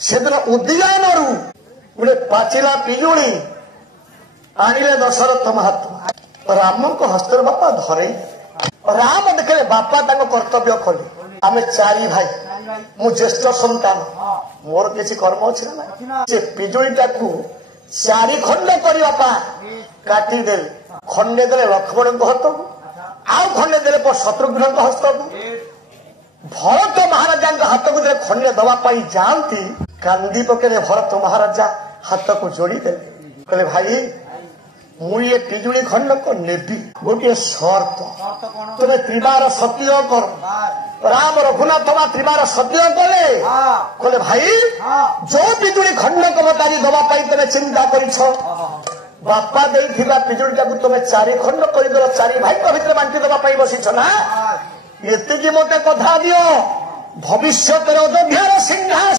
सेदिन उद्यानरू गोटे पाचिला पिजुड़ी आनिले दशरथ महात्मा राम को हस्तर बापा धरे राम देखले बापा कर्तव्य कले आम चारि भाई मु ज्येष्ठ संतान मोर किसी कर्म अच्छे ना से पिजुड़ीटा को चारि खंड करने काटिदे खंडे दे लक्ष्मण हस्त को आउ खंडे दे शत्रुघ्न हस्त को भरत महाराजा हाथ को खंडे दवाई जाती कांदी पकड़े भरत महाराजा हाथ को जोड़ी दे कहले भाई मु ये पिजुड़ी खंड को नेबी गोटे शर्त तुम्हें त्रिवार सत्य कर राम रघुनाथ त्रिवार सत्य कले कहले भाई जो पिजुड़ी खंड को बताई दवाई तुम्हें चिंता कर बापा देइथिबा पिजुड़ीटा को तुम्हें चारि खंड करदेल चारि भाई भीतर बांटी दवाई बसीछ ना ये मते कथा दियो भविष्य अयोध्यार सिंहासन